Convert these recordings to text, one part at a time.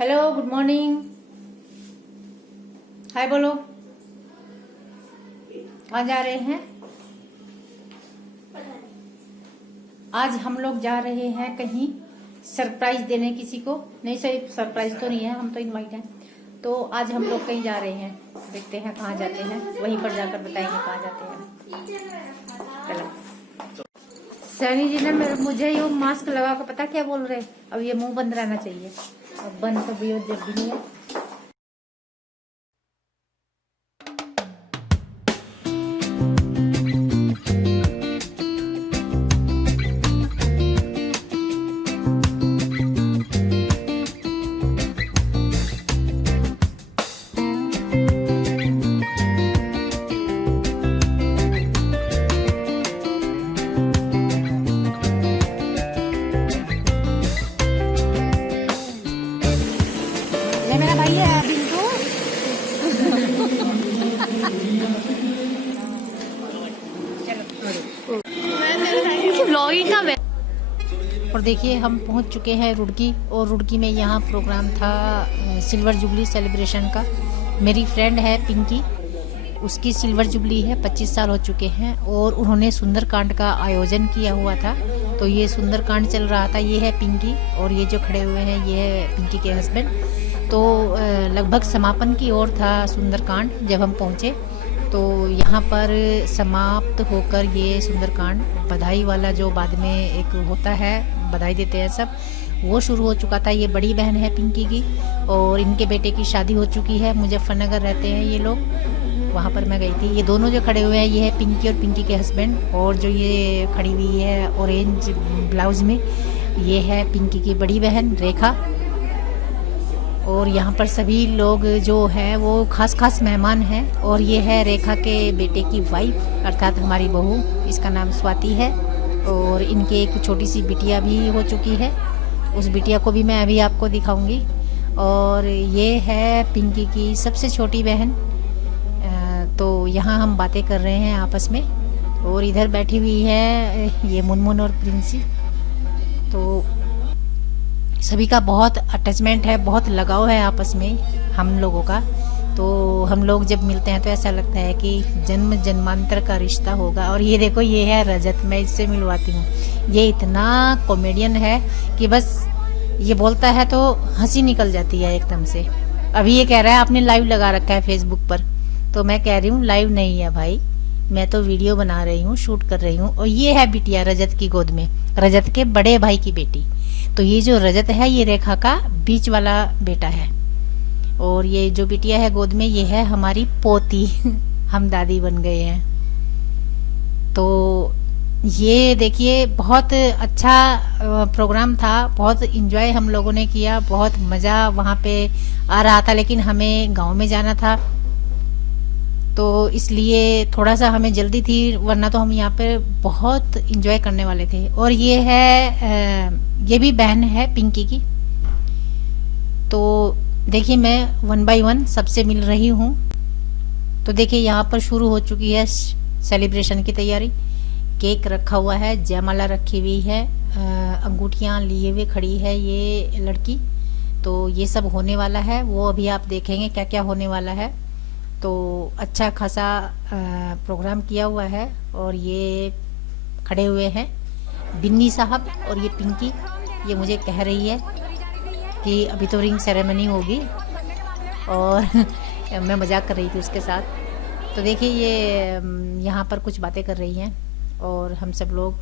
Hello, good morning, हाय बोलो। कहाँ जा रहे हैं? आज हम लोग जा रहे हैं कहीं सरप्राइज देने किसी को। नहीं, सही सरप्राइज तो नहीं है, हम तो इनवाइट हैं। तो आज हम लोग कहीं जा रहे हैं, देखते हैं कहाँ जाते हैं, वहीं पर जाकर बताएंगे कहाँ जाते हैं। चलो। सैनी जी ने मुझे ये मास्क लगा कर पता क्या बोल रहे, अब ये मुंह बंद रहना चाहिए। अब बंद तो भी जब भी नहीं है। मेरा भाई है बिंदु। और देखिए हम पहुंच चुके हैं रुड़की, और रुड़की में यहाँ प्रोग्राम था सिल्वर जुबली सेलिब्रेशन का। मेरी फ्रेंड है पिंकी, उसकी सिल्वर जुबली है, 25 साल हो चुके हैं, और उन्होंने सुंदरकांड का आयोजन किया हुआ था। तो ये सुंदरकांड चल रहा था। ये है पिंकी, और ये जो खड़े हुए हैं ये है पिंकी के हस्बैंड। तो लगभग समापन की ओर था सुंदरकांड जब हम पहुँचे। तो यहाँ पर समाप्त होकर ये सुंदरकांड बधाई वाला जो बाद में एक होता है, बधाई देते हैं सब, वो शुरू हो चुका था। ये बड़ी बहन है पिंकी की, और इनके बेटे की शादी हो चुकी है। मुजफ्फरनगर रहते हैं ये लोग, वहाँ पर मैं गई थी। ये दोनों जो खड़े हुए हैं ये है पिंकी और पिंकी के हस्बैंड, और जो ये खड़ी हुई है ऑरेंज ब्लाउज में ये है पिंकी की बड़ी बहन रेखा। और यहाँ पर सभी लोग जो है वो खास मेहमान हैं। और ये है रेखा के बेटे की वाइफ, अर्थात हमारी बहू, इसका नाम स्वाति है। और इनके एक छोटी सी बिटिया भी हो चुकी है, उस बिटिया को भी मैं अभी आपको दिखाऊंगी। और ये है पिंकी की सबसे छोटी बहन। तो यहाँ हम बातें कर रहे हैं आपस में, और इधर बैठी हुई है ये मुनमुन और प्रिंसी। तो सभी का बहुत अटैचमेंट है, बहुत लगाव है आपस में हम लोगों का। तो हम लोग जब मिलते हैं तो ऐसा लगता है कि जन्म जन्मांतर का रिश्ता होगा। और ये देखो, ये है रजत, मैं इससे मिलवाती हूँ। ये इतना कॉमेडियन है कि बस ये बोलता है तो हंसी निकल जाती है एकदम से। अभी ये कह रहा है आपने लाइव लगा रखा है फेसबुक पर, तो मैं कह रही हूँ लाइव नहीं है भाई, मैं तो वीडियो बना रही हूँ, शूट कर रही हूँ। और ये है बिटिया रजत की गोद में, रजत के बड़े भाई की बेटी। तो ये जो रजत है ये रेखा का बीच वाला बेटा है, और ये जो बिटिया है गोद में ये है हमारी पोती। हम दादी बन गए हैं। तो ये देखिए बहुत अच्छा प्रोग्राम था, बहुत इंजॉय हम लोगों ने किया, बहुत मजा वहाँ पे आ रहा था। लेकिन हमें गांव में जाना था, तो इसलिए थोड़ा सा हमें जल्दी थी, वरना तो हम यहाँ पे बहुत इंजॉय करने वाले थे। और ये है ये भी बहन है पिंकी की। तो देखिए मैं 1 बाय 1 सबसे मिल रही हूँ। तो देखिए यहाँ पर शुरू हो चुकी है सेलिब्रेशन की तैयारी। केक रखा हुआ है, जयमाला रखी हुई है, अंगूठियाँ लिए हुए खड़ी है ये लड़की। तो ये सब होने वाला है, वो अभी आप देखेंगे क्या क्या होने वाला है। तो अच्छा खासा प्रोग्राम किया हुआ है। और ये खड़े हुए हैं बिन्नी साहब, और ये पिंकी, ये मुझे कह रही है कि अभी तो रिंग सेरेमनी होगी, और मैं मजाक कर रही थी उसके साथ। तो देखिए ये यहाँ पर कुछ बातें कर रही हैं, और हम सब लोग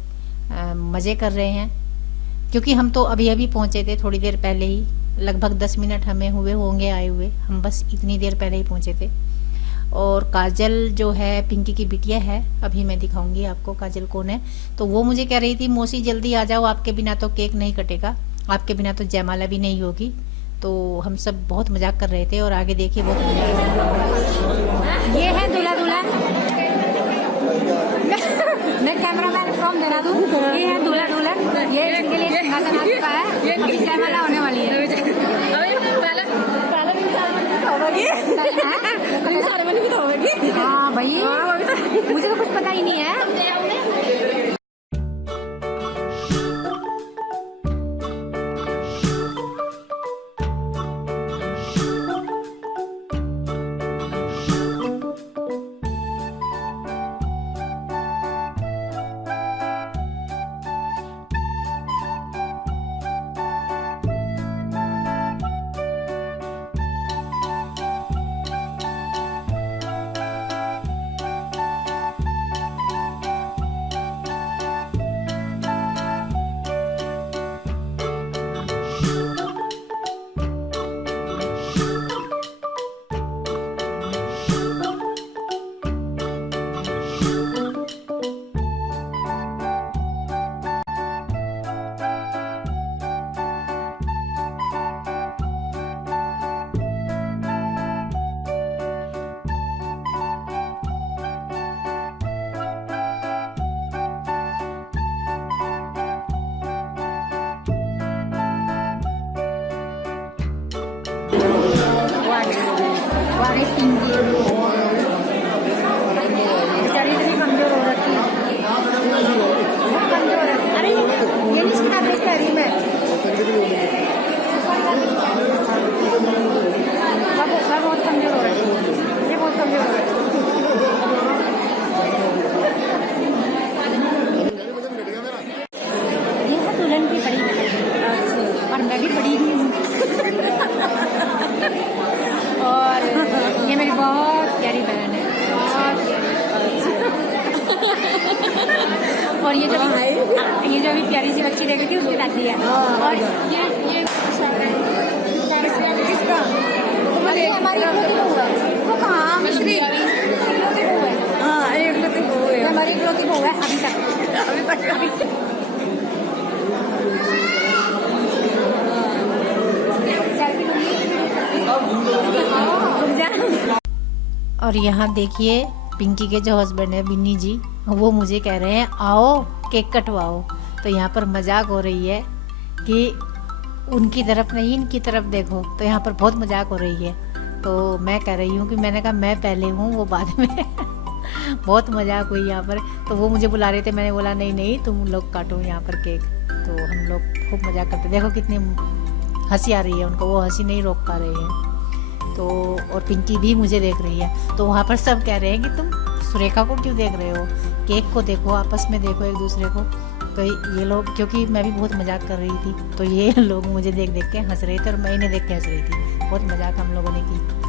मज़े कर रहे हैं। क्योंकि हम तो अभी अभी पहुँचे थे, थोड़ी देर पहले ही, लगभग 10 मिनट हमें हुए होंगे आए हुए, हम बस इतनी देर पहले ही पहुँचे थे। और काजल जो है पिंकी की बिटिया है, अभी मैं दिखाऊंगी आपको काजल कौन है। तो वो मुझे कह रही थी मौसी जल्दी आ जाओ, आपके बिना तो केक नहीं कटेगा, आपके बिना तो जयमाला भी नहीं होगी। तो हम सब बहुत मजाक कर रहे थे, और आगे देखिए बहुत ये है दूल्हा दुल्हन। मैं कैमरामैन फ्रॉम देहरादून। ये है दूल्हा दुल्हन, ये इनके लिए सिंहासन आ चुका है, अभी जयमाला होने वाली है। हाँ भाई, मुझे तो कुछ पता ही नहीं है। वाले पिंकी बेचारी इतनी कमजोर हो रखी है, बहुत कमजोर है। अरे ये नहीं इसकी तारीफ कह रही मैं, बहुत कमजोर हो रखी है, ये बहुत कमजोर हो रखी है। ये है दुल्हन की बड़ी बहन और मैं भी बड़ी ही हूँ और ये मेरी बहुत प्यारी बहन है, बहुत प्यारी। और ये जो अभी प्यारी सी बच्ची देख रही थी उसकी दादी है। और ये किसका? तुम्हारी हमारी वो कहाँ मिश्री इकलौती बहू है। हाँ इकलौती बहू है, हमारी इकलौती बहू है अभी तक। और यहाँ देखिए पिंकी के जो हस्बैंड है बिन्नी जी, वो मुझे कह रहे हैं आओ केक कटवाओ। तो यहाँ पर मजाक हो रही है कि उनकी तरफ नहीं इनकी तरफ देखो, तो यहाँ पर बहुत मजाक हो रही है। तो मैं कह रही हूँ कि मैंने कहा मैं पहले हूँ वो बाद में बहुत मजाक हुई यहाँ पर। तो वो मुझे बुला रहे थे, मैंने बोला नहीं नहीं तुम लोग काटो यहाँ पर केक। तो हम लोग खूब मजाक करते, देखो कितनी हंसी आ रही है उनको, वो हंसी नहीं रोक पा रहे हैं। तो और पिंकी भी मुझे देख रही है। तो वहाँ पर सब कह रहे हैं कि तुम सुरेखा को क्यों देख रहे हो, केक को देखो, आपस में देखो एक दूसरे को। तो ये लोग, क्योंकि मैं भी बहुत मजाक कर रही थी, तो ये लोग मुझे देख देख के हंस रहे थे और मैं इन्हें देख के हंस रही थी। बहुत मजाक हम लोगों ने की।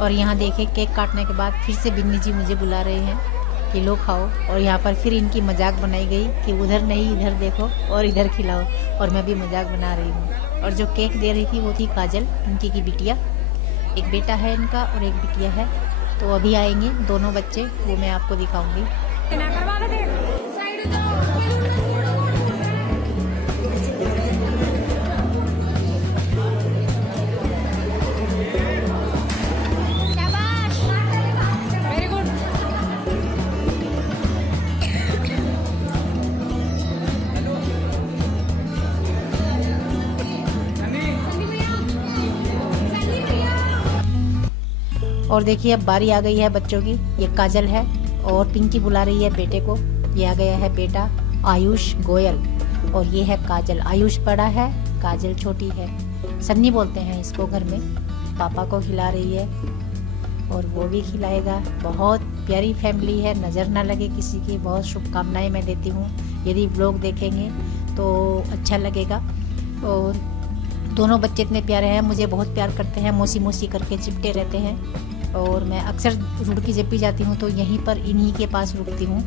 और यहाँ देखे केक काटने के बाद फिर से बिन्नी जी मुझे बुला रहे हैं कि लो खाओ। और यहाँ पर फिर इनकी मजाक बनाई गई कि उधर नहीं इधर देखो और इधर खिलाओ, और मैं भी मजाक बना रही हूँ। और जो केक दे रही थी वो थी काजल, पिंकी की बिटिया। एक बेटा है इनका और एक बिटिया है। तो अभी आएंगे दोनों बच्चे, वो मैं आपको दिखाऊंगी। और देखिए अब बारी आ गई है बच्चों की। ये काजल है और पिंकी बुला रही है बेटे को। ये आ गया है बेटा आयुष गोयल और ये है काजल। आयुष बड़ा है, काजल छोटी है। सन्नी बोलते हैं इसको घर में। पापा को खिला रही है और वो भी खिलाएगा। बहुत प्यारी फैमिली है, नज़र ना लगे किसी की। बहुत शुभकामनाएं मैं देती हूँ। यदि व्लॉग देखेंगे तो अच्छा लगेगा। और दोनों बच्चे इतने प्यारे हैं, मुझे बहुत प्यार करते हैं, मौसी मौसी करके चिपटे रहते हैं। और मैं अक्सर रुड़की जब भी जाती हूँ तो यहीं पर इन्हीं के पास रुकती हूँ।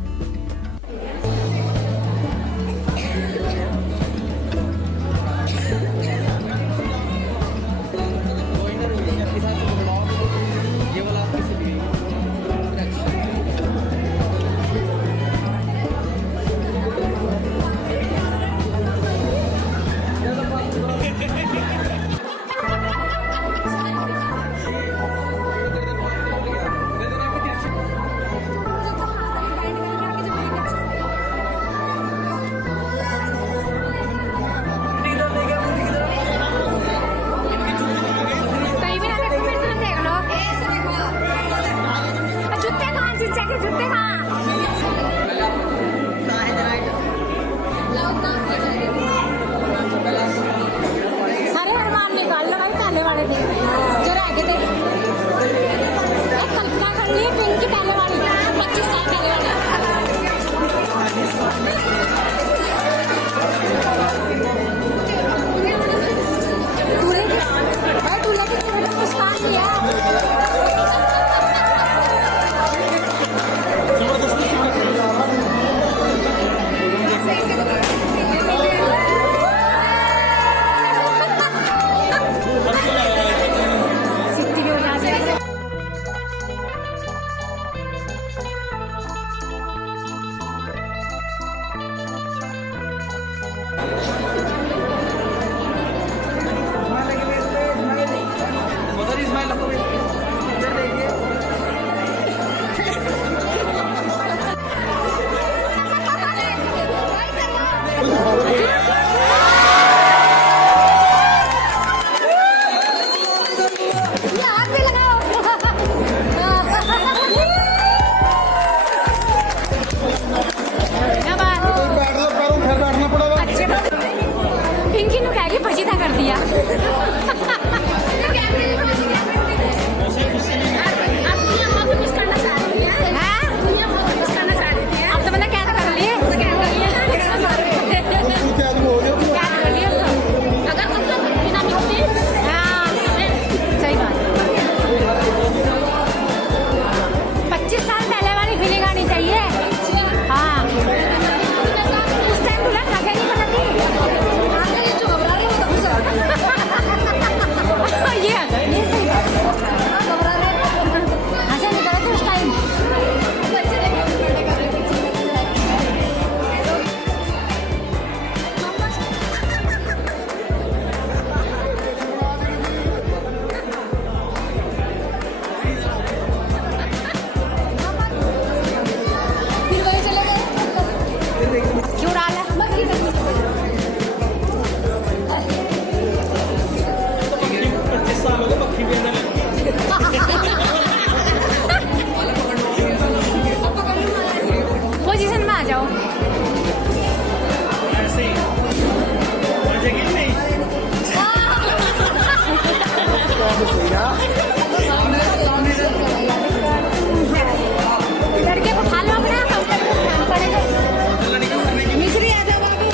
क्यों डाला? पोजीशन में आ जाओ। लड़के को खा लो अपना, पड़ेगा। मिश्री आ जाओ बाबू।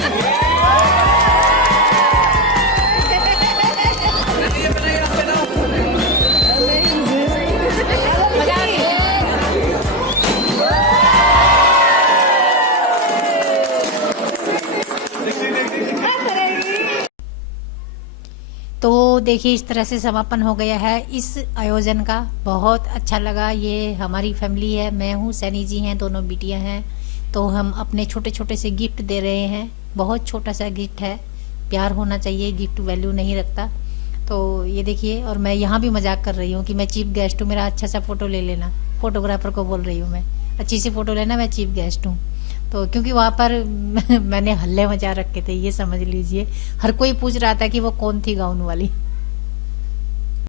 तो देखिए इस तरह से समापन हो गया है इस आयोजन का। बहुत अच्छा लगा। ये हमारी फैमिली है, मैं हूँ, सैनी जी हैं, दोनों बिटियां हैं। तो हम अपने छोटे छोटे से गिफ्ट दे रहे हैं। बहुत छोटा सा गिफ्ट है, प्यार होना चाहिए, गिफ्ट वैल्यू नहीं रखता। तो ये देखिए, और मैं यहाँ भी मजाक कर रही हूँ कि मैं चीफ गेस्ट हूँ, मेरा अच्छा सा फोटो ले लेना। फोटोग्राफर को बोल रही हूँ मैं, अच्छी सी फोटो लेना, मैं चीफ गेस्ट हूँ। तो क्योंकि वहाँ पर मैंने हल्ले मचा रखे थे, ये समझ लीजिए। हर कोई पूछ रहा था कि वो कौन थी गाउन वाली।